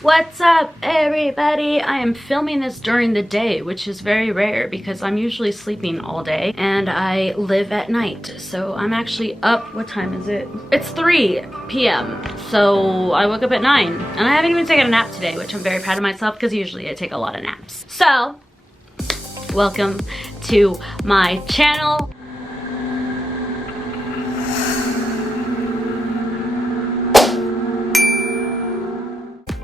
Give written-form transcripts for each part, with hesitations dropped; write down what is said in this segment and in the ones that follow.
What's up, everybody? I am filming this during the day, which is very rare because I'm usually sleeping all day and I live at night. So I'm actually up. What time is it? It's 3 p.m. So I woke up at 9 and I haven't even taken a nap today, which I'm very proud of myself because usually I take a lot of naps. So welcome to my channel.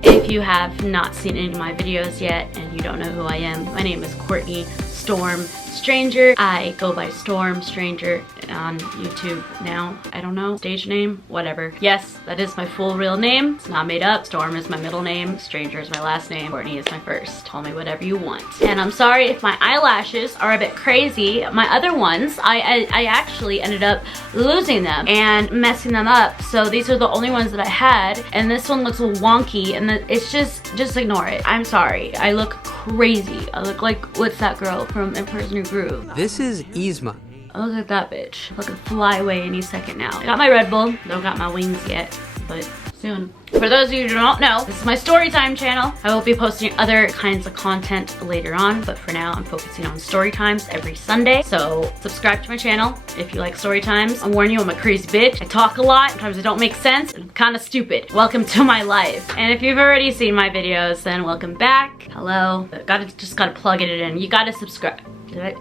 If you have not seen any of my videos yet and you don't know who I am, my name is Courtney Storm Stranger. I go by Storm Stranger on YouTube now. I don't know, stage name, whatever. Yes, that is my full real name. It's not made up. Storm is my middle name, Stranger is my last name, Courtney is my first. Call me whatever you want. And I'm sorry if my eyelashes are a bit crazy. My other ones, I actually ended up losing them and messing them up. So these are the only ones that I had, and this one looks wonky, and it's just ignore it. I'm sorry. I look crazy. I look like, what's that girl from Emperor's New Groove? This is Yzma. Oh, look at that bitch. Looking fly away any second now. I got my Red Bull. Don't got my wings yet, but soon. For those of you who don't know, this is my story time channel. I will be posting other kinds of content later on, but for now I'm focusing on story times every Sunday. So subscribe to my channel if you like story times. I'm warning you, I'm a crazy bitch. I talk a lot. Sometimes it don't make sense. I'm kind of stupid. Welcome to my life. And if you've already seen my videos, then welcome back. Hello. Just gotta plug it in. You gotta subscribe.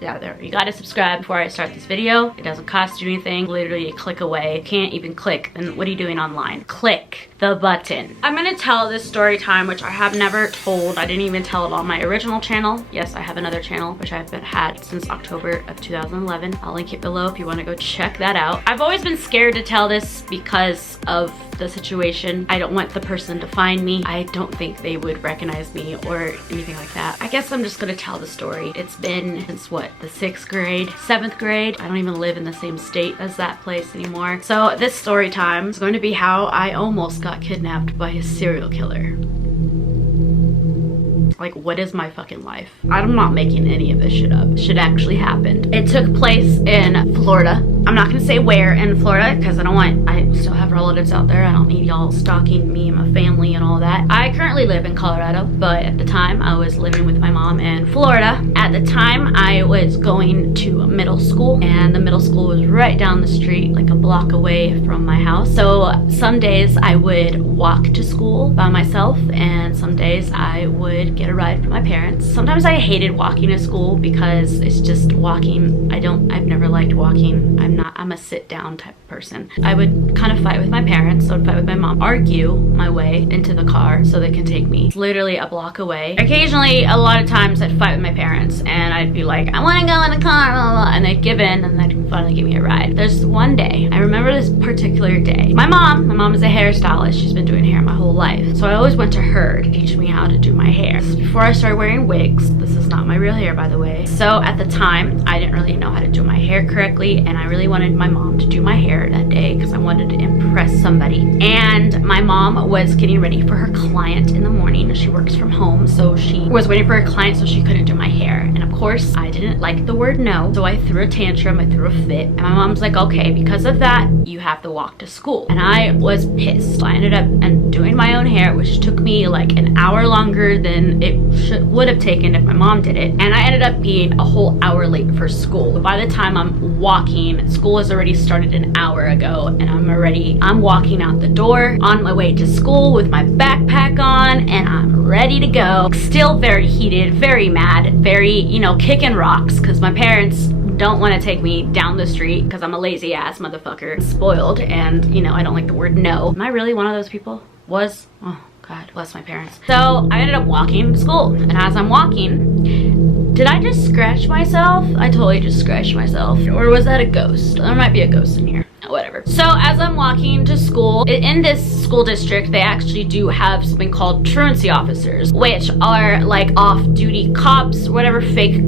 Yeah, there. You gotta subscribe before I start this video. It doesn't cost you anything. Literally a click away. You can't even click. Then what are you doing online? Click the button. I'm gonna tell this story time, which I have never told. I didn't even tell it on my original channel. Yes, I have another channel, which I've had since October of 2011. I'll link it below if you wanna go check that out. I've always been scared to tell this because of the situation. I don't want the person to find me. I don't think they would recognize me or anything like that. I guess I'm just gonna tell the story. It's been since what, the 6th grade, 7th grade. I don't even live in the same state as that place anymore. So this story time is going to be how I almost got kidnapped by a serial killer. Like, what is my fucking life? I'm not making any of this shit up. Shit actually happened. It took place in Florida. I'm not gonna say where in Florida because I still have relatives out there. I don't need y'all stalking me and my family and all that. I currently live in Colorado, but at the time I was living with my mom in Florida. At the time I was going to middle school, and the middle school was right down the street, like a block away from my house. So some days I would walk to school by myself, and some days I would get a ride from my parents. Sometimes I hated walking to school because it's just walking. I've never liked walking. I'm a sit down type of person. I would kind of fight with my parents. I would fight with my mom, argue my way into the car so they can take me. It's literally a block away. Occasionally, a lot of times I'd fight with my parents and I'd be like, I want to go in the car, blah, blah, blah, and they'd give in and they'd finally give me a ride. There's one day, I remember this particular day. My mom is a hairstylist. She's been doing hair my whole life. So I always went to her to teach me how to do my hair. This is before I started wearing wigs. This is not my real hair, by the way. So at the time, I didn't really know how to do my hair correctly, and I really wanted my mom to do my hair that day because I wanted to impress somebody. And my mom was getting ready for her client in the morning. She works from home, so she was waiting for her client so she couldn't do my hair. And of course, I didn't like the word no, so I threw a tantrum, I threw a fit. And my mom's like, okay, because of that, you have to walk to school. And I was pissed. I ended up doing my own hair, which took me like an hour longer than it would have taken if my mom did it. And I ended up being a whole hour late for school. By the time I'm walking, school has already started an hour ago, and I'm walking out the door on my way to school with my backpack on, and I'm ready to go. Still very heated, very mad, very, kicking rocks because my parents don't want to take me down the street because I'm a lazy ass motherfucker. Spoiled, and I don't like the word no. Am I really one of those people? Oh God, bless my parents. So I ended up walking to school, and as I'm walking, did I just scratch myself? I totally just scratched myself. Or was that a ghost? There might be a ghost in here. Whatever. So as I'm walking to school, in this school district, they actually do have something called truancy officers, which are like off-duty cops, whatever, fake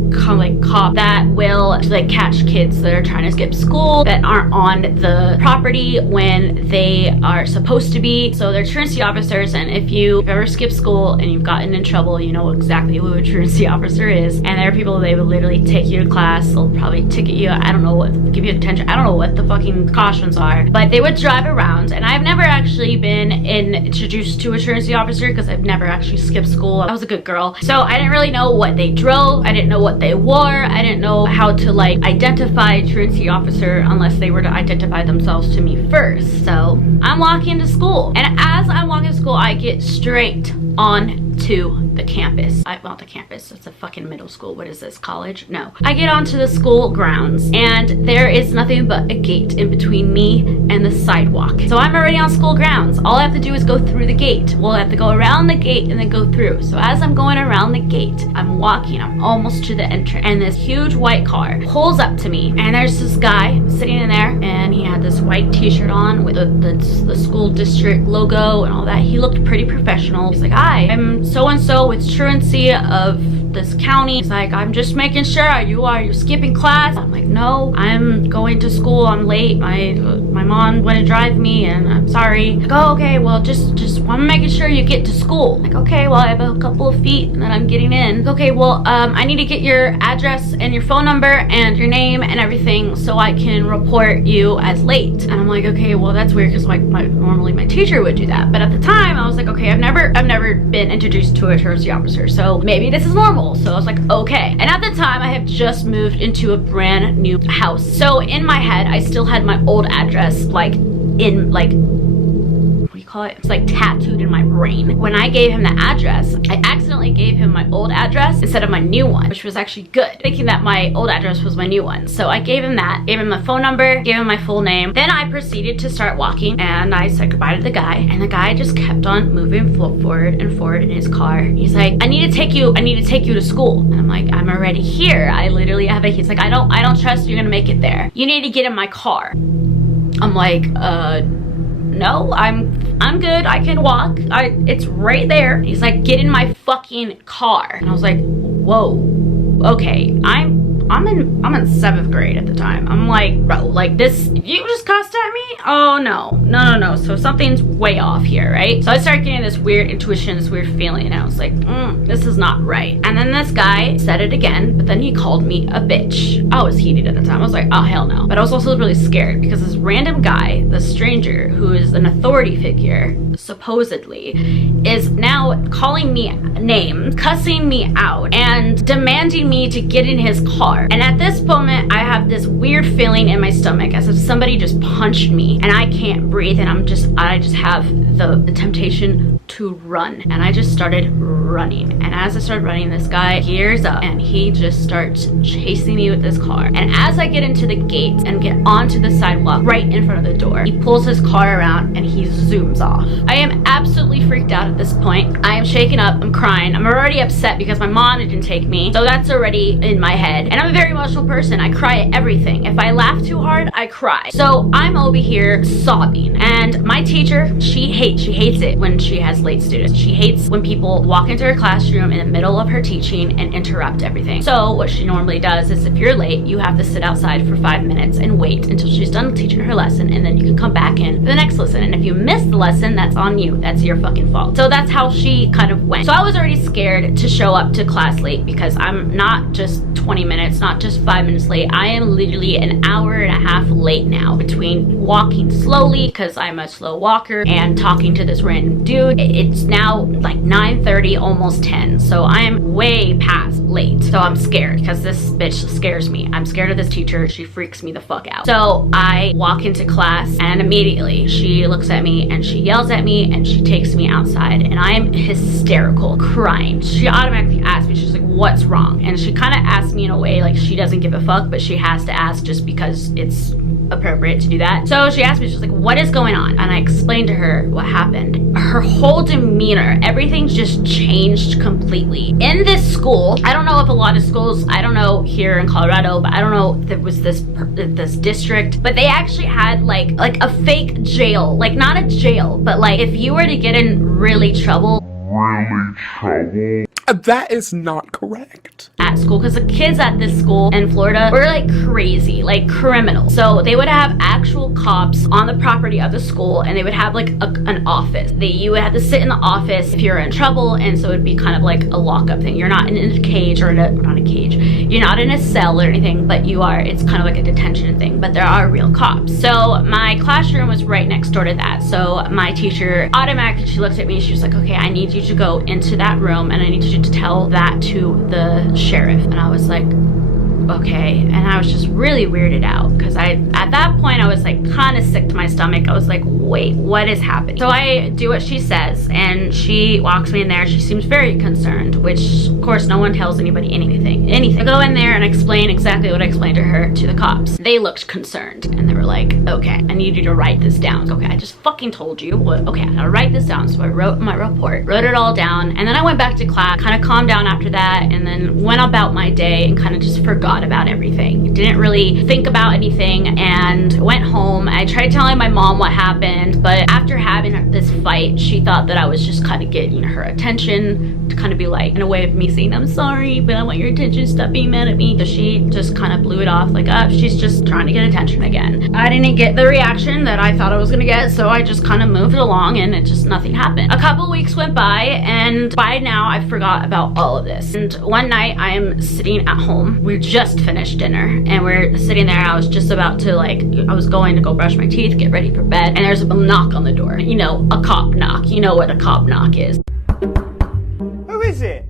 cop that will like catch kids that are trying to skip school, that aren't on the property when they are supposed to be. So they're truancy officers, and if you've ever skipped school and you've gotten in trouble, you know exactly who a truancy officer is. And there are people, they will literally take you to class, they'll probably ticket you, I don't know what, give you detention, I don't know what the fucking cautions are, but they would drive around. And I've never actually been been introduced to a truancy officer because I've never actually skipped school. I was a good girl. So I didn't really know what they drove. I didn't know what they wore. I didn't know how to like identify a truancy officer unless they were to identify themselves to me first. So I'm walking to school, and as I'm walking to school, I get straight on to the campus. Not the campus, it's a fucking middle school. What is this, college? No. I get onto the school grounds, and there is nothing but a gate in between me and the sidewalk. So I'm already on school grounds. All I have to do is go through the gate. Well, I have to go around the gate and then go through. So as I'm going around the gate, I'm walking, I'm almost to the entrance, and this huge white car pulls up to me, and there's this guy sitting in there, and he had this white t-shirt on with the school district logo and all that. He looked pretty professional. He's like, hi, I'm so-and-so with truancy of this county. He's like, I'm just making sure. Are you skipping class? I'm like, no, I'm going to school. I'm late. My mom went to drive me, and I'm sorry. Like, oh, okay, well, just I'm making sure you get to school. Like, okay, well, I have a couple of feet and then I'm getting in. Like, okay, well, I need to get your address and your phone number and your name and everything so I can report you as late. And I'm like, okay, well, that's weird because normally my teacher would do that. But at the time I was like, okay, I've never been introduced to a truancy officer, so maybe this is normal. So I was like, okay. And at the time I have just moved into a brand new house. So in my head, I still had my old address it's like tattooed in my brain. When I gave him the address, I accidentally gave him my old address instead of my new one, which was actually good, thinking that my old address was my new one. So I gave him that, gave him my phone number, gave him my full name. Then I proceeded to start walking, and I said goodbye to the guy, and the guy just kept on moving forward and forward in his car. He's like, I need to take you to school. And I'm like, I'm already here. I literally have he's like, I don't trust you're gonna make it there. You need to get in my car. I'm like, no, I'm good. I can walk. It's right there. He's like, get in my fucking car. And I was like, whoa, okay. I'm in 7th grade at the time. I'm like, bro, like this, you just cussed at me? Oh no. So something's way off here, right? So I started getting this weird intuition, this weird feeling, and I was like, this is not right. And then this guy said it again, but then he called me a bitch. I was heated at the time. I was like, oh hell no. But I was also really scared because this random guy, the stranger, who is an authority figure, supposedly, is now calling me names, cussing me out, and demanding me to get in his car. And at this moment, I have this weird feeling in my stomach as if somebody just punched me, and I can't breathe, and I just have the temptation to run. And I just started running. And as I started running, this guy gears up and he just starts chasing me with this car. And as I get into the gate and get onto the sidewalk right in front of the door, he pulls his car around and he zooms off. I am absolutely freaked out at this point. I am shaken up, I'm crying. I'm already upset because my mom didn't take me. So that's already in my head. And I'm a very emotional person. I cry at everything. If I laugh too hard, I cry. So I'm over here sobbing. And my teacher, she hates it when she has late students. She hates when people walk into her classroom in the middle of her teaching and interrupt everything. So what she normally does is if you're late, you have to sit outside for 5 minutes and wait until she's done teaching her lesson, and then you can come back in for the next lesson. And if you miss the lesson, that's on you. That's your fucking fault. So that's how she kind of went. So I was already scared to show up to class late because I'm not just 20 minutes, not just 5 minutes late. I am literally an hour and a half late now between walking slowly because I'm a slow walker and talking to this random dude. It's now like 9:30, almost 10. So I'm way past late. So I'm scared because this bitch scares me. I'm scared of this teacher. She freaks me the fuck out. So I walk into class and immediately she looks at me and she yells at me and she takes me outside, and I'm hysterical, crying. She automatically asked me, she's like, what's wrong? And she kind of asked me in a way like she doesn't give a fuck, but she has to ask just because it's appropriate to do that. So she asked me, she's like, what is going on? And I explained to her what happened. Her whole demeanor, everything's just changed completely. In this school, I don't know if a lot of schools, I don't know here in Colorado, but I don't know if there was this district, but they actually had like a fake jail, like not a jail, but like if you were to get in really trouble, That is not correct. At school, because the kids at this school in Florida were like crazy, like criminals. So they would have actual cops on the property of the school, and they would have like an office. You would have to sit in the office if you're in trouble, and so it'd be kind of like a lockup thing. You're not in a cage or not a cage. You're not in a cell or anything, but you are. It's kind of like a detention thing, but there are real cops. So my classroom was right next door to that. So my teacher automatically, she looked at me, she was like, okay, I need you to go into that room and I need you to tell that to the sheriff. And I was like, okay. And I was just really weirded out because at that point I was like kind of sick to my stomach. I was like, wait, what is happening? So I do what she says, and she walks me in there. She seems very concerned, which of course no one tells anybody anything. I go in there and explain exactly what I explained to her to the cops. They looked concerned and they were like, okay, I need you to write this down. Okay, I just fucking told you. Okay, I gotta write this down. So I wrote my report, wrote it all down, and then I went back to class, kind of calmed down after that, and then went about my day and kind of just forgot about everything. Didn't really think about anything and went home. I tried telling my mom what happened, but after having this fight, she thought that I was just kind of getting her attention, to kind of be like, in a way of me saying, I'm sorry, but I want your attention, stop being mad at me. So she just kind of blew it off like, she's just trying to get attention again. I didn't get the reaction that I thought I was gonna get, so I just kind of moved along and nothing happened. A couple weeks went by, and by now I forgot about all of this. And one night I'm sitting at home. We just finished dinner and we're sitting there. I was just about to I was going to go brush my teeth, get ready for bed, and there's a knock on the door. You know, a cop knock. You know what a cop knock is. Who is it?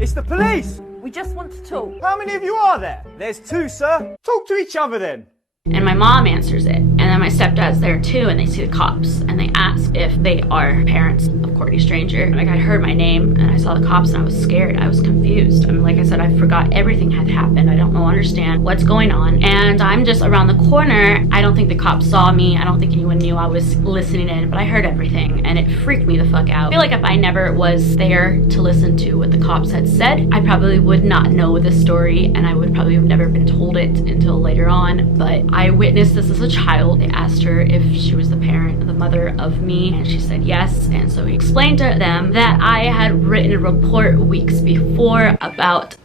It's the police. We just want to talk. How many of you are there? There's 2, sir. Talk to each other then. And my mom answers it. And then my stepdad's there too, and they see the cops and they ask if they are parents of Courtney Stranger. Like, I heard my name and I saw the cops and I was scared. I was confused. I mean, like I said, I forgot everything had happened. I don't understand what's going on. And I'm just around the corner. I don't think the cops saw me. I don't think anyone knew I was listening in, but I heard everything and it freaked me the fuck out. I feel like if I never was there to listen to what the cops had said, I probably would not know the story, and I would probably have never been told it until later on. But I witnessed this as a child. They asked her if she was the parent, the mother of me, and she said yes. And so he explained to them that I had written a report weeks before about,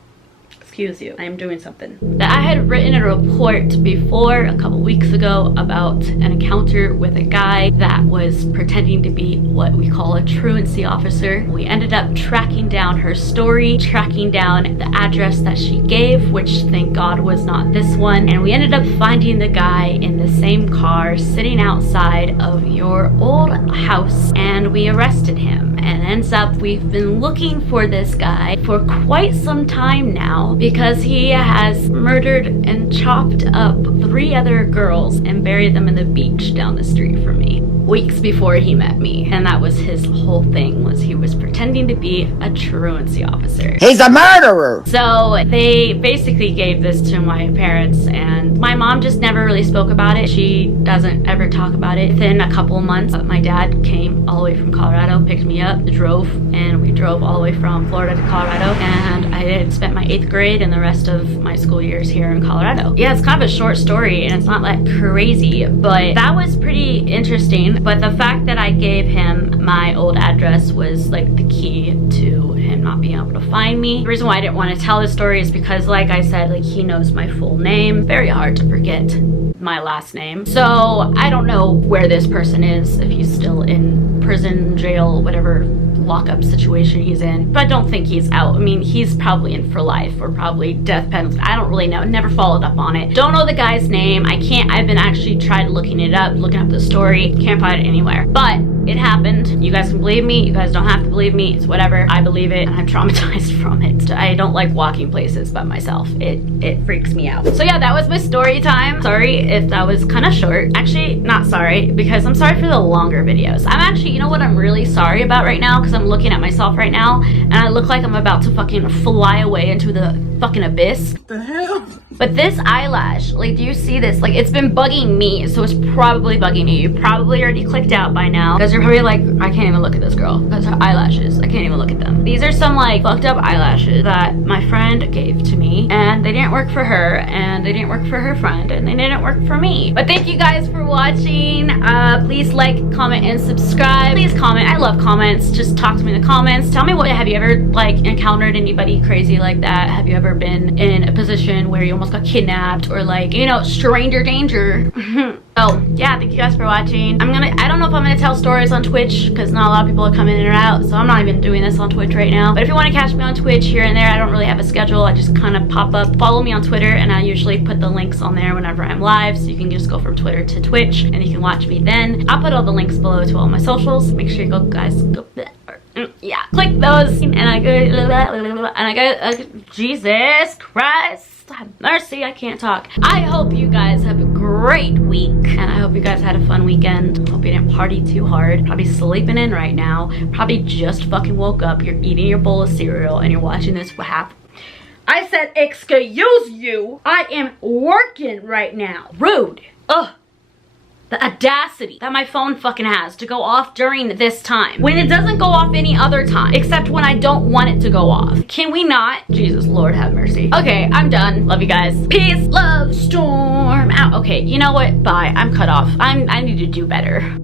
excuse you, I am doing something. That I had written a report before, a couple weeks ago, about an encounter with a guy that was pretending to be what we call a truancy officer. We ended up tracking down her story, tracking down the address that she gave, which thank God was not this one. And we ended up finding the guy in the same car sitting outside of your old house, and we arrested him. And ends up, we've been looking for this guy for quite some time now, because he has murdered and chopped up 3 other girls and buried them in the beach down the street from me weeks before he met me. And that was his whole thing, was he was pretending to be a truancy officer. He's a murderer! So they basically gave this to my parents, and my mom just never really spoke about it. She doesn't ever talk about it. Within a couple of months, my dad came all the way from Colorado, picked me up, drove, and we drove all the way from Florida to Colorado, and I had spent my 8th grade and the rest of my school years here in Colorado. Yeah, it's kind of a short story and it's not like crazy, but that was pretty interesting. But the fact that I gave him my old address was like the key to him not being able to find me. The reason why I didn't want to tell this story is because, like I said, like, he knows my full name. Very hard to forget my last name. So I don't know where this person is, if he's still in prison, jail, whatever lockup situation he's in, but I don't think he's out. I mean, he's probably in for life or probably death penalty. I don't really know. Never followed up on it. Don't know the guy's name. I've been actually tried looking it up, looking up the story. Can't find it anywhere. But it happened. You guys can believe me. You guys don't have to believe me. It's whatever. I believe it, and I'm traumatized from it. I don't like walking places by myself. It freaks me out. So yeah, that was my story time. Sorry if that was kind of short. Actually, not sorry, because I'm sorry for the longer videos. I'm actually, you know what I'm really sorry about right now? Because I'm looking at myself right now, and I look like I'm about to fucking fly away into the fucking abyss. What the hell? But this eyelash, like, do you see this? Like, it's been bugging me, so it's probably bugging you. You probably already clicked out by now, because you're probably like, I can't even look at this girl, because her eyelashes, I can't even even look at them. These are some like fucked up eyelashes that my friend gave to me, and they didn't work for her, and they didn't work for her friend, and they didn't work for me. But thank you guys for watching. Please like, comment, and subscribe. Please comment. I love comments. Just talk to me in the comments. Tell me, what have you ever like encountered anybody crazy like that? Have you ever been in a position where you almost got kidnapped, or like, you know, stranger danger? So yeah, thank you guys for watching. I don't know if I'm gonna tell stories on Twitch because not a lot of people are coming in or out, so I'm not even doing this on Twitch right now. But if you want to catch me on Twitch here and there, I don't really have a schedule. I just kind of pop up. Follow me on Twitter, and I usually put the links on there whenever I'm live, so you can just go from Twitter to Twitch and you can watch me then. I'll put all the links below to all my socials. Make sure you yeah, click those, and I go, Jesus Christ. Have mercy, I can't talk. I hope you guys have a great week, and I hope you guys had a fun weekend. Hope you didn't party too hard. Probably sleeping in right now. Probably just fucking woke up. You're eating your bowl of cereal and you're watching this happen. I said, excuse you. I am working right now. Rude. Ugh. The audacity that my phone fucking has to go off during this time, when it doesn't go off any other time, except when I don't want it to go off. Can we not? Jesus, Lord have mercy. Okay, I'm done. Love you guys. Peace, love, storm out. Okay, you know what? Bye. I'm cut off. I need to do better.